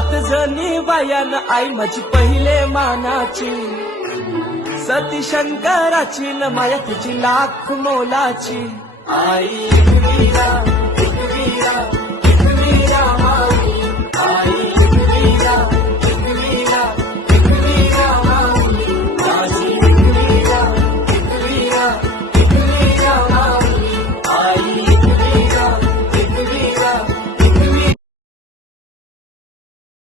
सात जणी बायान आई माझी पहिले मानाची, सती शंकराची न माया तिची लाख मोलाची. आई एकवीरा एकवीरा